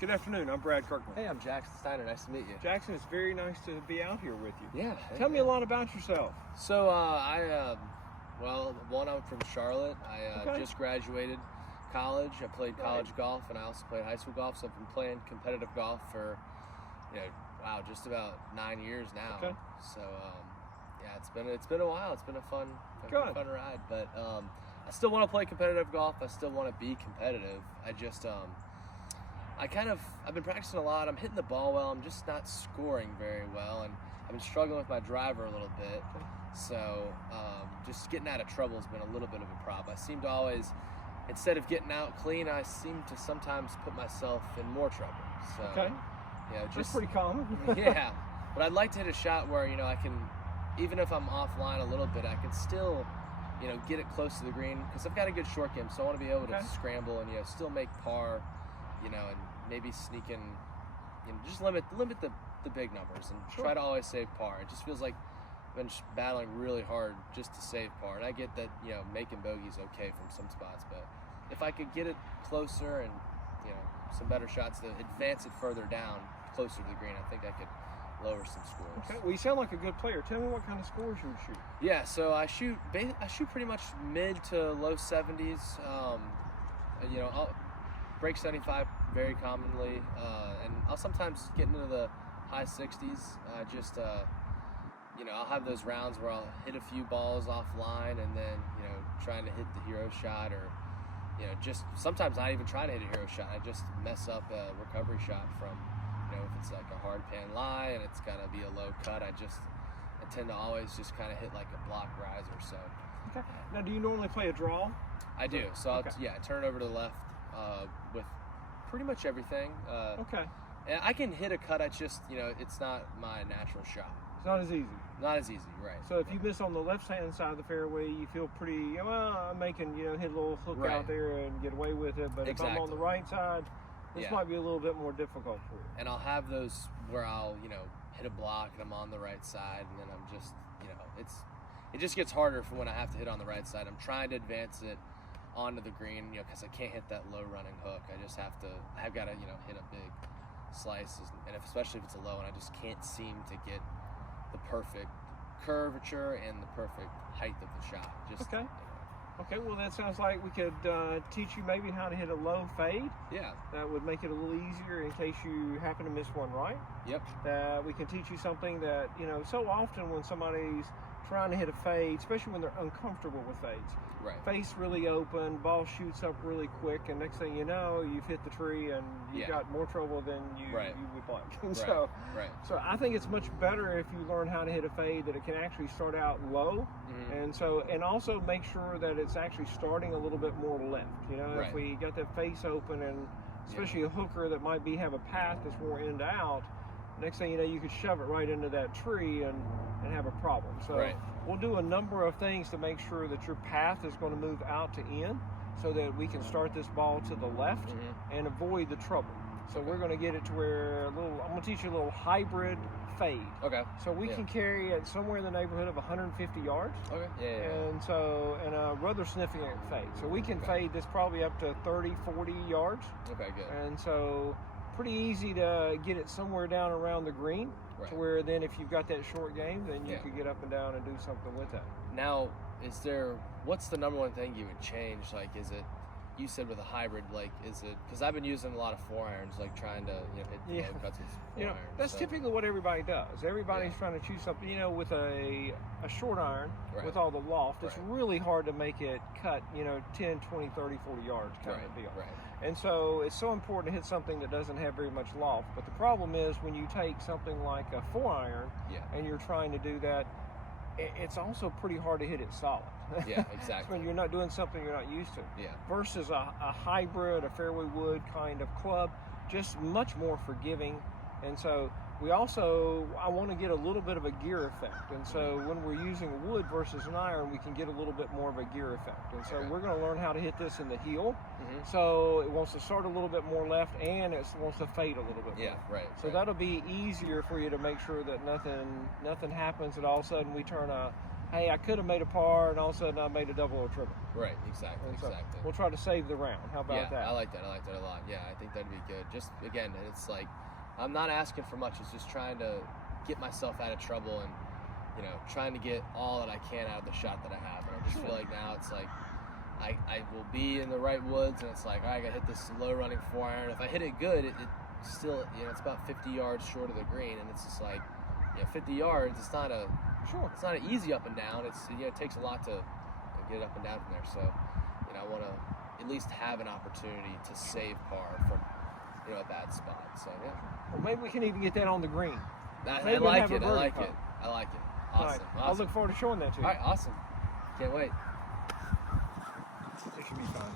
Good afternoon. I'm Brad Kirkland. Hey, I'm Jackson Steiner. Nice to meet you. Jackson, it's very nice to be out here with you. Yeah. Tell me a lot about yourself. So, I'm from Charlotte. I just graduated college. I played college golf, and I also played high school golf. So I've been playing competitive golf for, just about 9 years now. Okay. So, it's been a while. It's been a fun ride. But I still want to play competitive golf. I still want to be competitive. I've been practicing a lot. I'm hitting the ball well. I'm just not scoring very well, and I've been struggling with my driver a little bit. So just getting out of trouble has been a little bit of a problem. I seem to always, instead of getting out clean, I seem to sometimes put myself in more trouble. So That's pretty common. Yeah, but I'd like to hit a shot where I can, even if I'm offline a little bit, I can still get it close to the green, because I've got a good short game. So I want to be able to scramble and still make par, and maybe sneak in, just limit the big numbers and try to always save par. It just feels like I've been battling really hard just to save par, and I get that making bogey's okay from some spots, but if I could get it closer and some better shots to advance it further down closer to the green, I think I could lower some scores. Okay, well, you sound like a good player. Tell me what kind of scores you would shoot. Yeah, so I shoot pretty much mid to low 70s. I'll break 75 very commonly, and I'll sometimes get into the high 60s. I'll have those rounds where I'll hit a few balls offline, and then trying to hit the hero shot, or just sometimes not even trying to hit a hero shot. I just mess up a recovery shot from if it's like a hard pan lie and it's gotta be a low cut. I tend to always just kind of hit like a block riser. So okay. Now, do you normally play a draw? I do. So I turn it over to the left with pretty much everything. And I can hit a cut. I just it's not my natural shot. It's not as easy. Not as easy, right? So if you miss on the left-hand side of the fairway, you feel pretty, I'm making, hit a little hook out there and get away with it. But if I'm on the right side, this might be a little bit more difficult for you. And I'll have those where I'll, hit a block and I'm on the right side, and then I'm just, it just gets harder for when I have to hit on the right side. I'm trying to advance it onto the green, because I can't hit that low running hook. I've got to, hit a big slice, and especially if it's a low, and I just can't seem to get the perfect curvature and the perfect height of the shot. Okay, well, that sounds like we could teach you maybe how to hit a low fade. Yeah. That would make it a little easier in case you happen to miss one right. Yep. We can teach you something that, so often when somebody's trying to hit a fade, especially when they're uncomfortable with fades, face really open, ball shoots up really quick, and next thing you know, you've hit the tree and you've got more trouble than you would like. And so I think it's much better if you learn how to hit a fade that it can actually start out low, and also make sure that it's actually starting a little bit more left. If we got that face open, and especially a hooker that might have a path that's more end out, next thing you know, you could shove it right into that tree and have a problem. So we'll do a number of things to make sure that your path is going to move out to in, so that we can start this ball to the left and avoid the trouble. So we're going to get it to where I'm going to teach you a little hybrid fade. Okay. So we can carry it somewhere in the neighborhood of 150 yards. Okay. Yeah. And so, a rather significant fade. So we can fade this probably up to 30, 40 yards. Okay, good. And so pretty easy to get it somewhere down around the green, to where then if you've got that short game, then you could get up and down and do something with that. Now, what's the number one thing you would change? Like, is it, you said with a hybrid, like, is it, because I've been using a lot of 4-irons, like trying to hit low cuts with 4-irons. That's typically what everybody does. Everybody's trying to choose something, with a short iron with all the loft. It's really hard to make it cut, 10, 20, 30, 40 yards kind of deal. And so it's so important to hit something that doesn't have very much loft. But the problem is when you take something like a 4-iron and you're trying to do that, it's also pretty hard to hit it solid. Yeah, exactly. When you're not doing something you're not used to. Yeah. Versus a hybrid, a fairway wood kind of club, just much more forgiving. And so I want to get a little bit of a gear effect. And so when we're using a wood versus an iron, we can get a little bit more of a gear effect. And so we're going to learn how to hit this in the heel. So it wants to start a little bit more left, and it wants to fade a little bit more. So that'll be easier for you to make sure that nothing happens, and all of a sudden we turn a hey, I could have made a par, and all of a sudden I made a double or triple. Right, exactly, So exactly. we'll try to save the round. How about that? I like that a lot. Yeah, I think that'd be good. Just, again, it's like, I'm not asking for much. It's just trying to get myself out of trouble and, you know, trying to get all that I can out of the shot that I have. And I just feel like now it's like, I will be in the right woods, and it's like, all right, I gotta hit this low running 4-iron. If I hit it good, it still, you know, it's about 50 yards short of the green, and it's just like, you know, 50 yards, it's not an easy up and down. It's, you know, it takes a lot to get it up and down from there. So, you know, I want to at least have an opportunity to save par from, you know, a bad spot. So, yeah. Well, maybe we can even get that on the green. I like it. Awesome. Right. Awesome. I'll look forward to showing that to you. All right, awesome. Can't wait. It should be fine.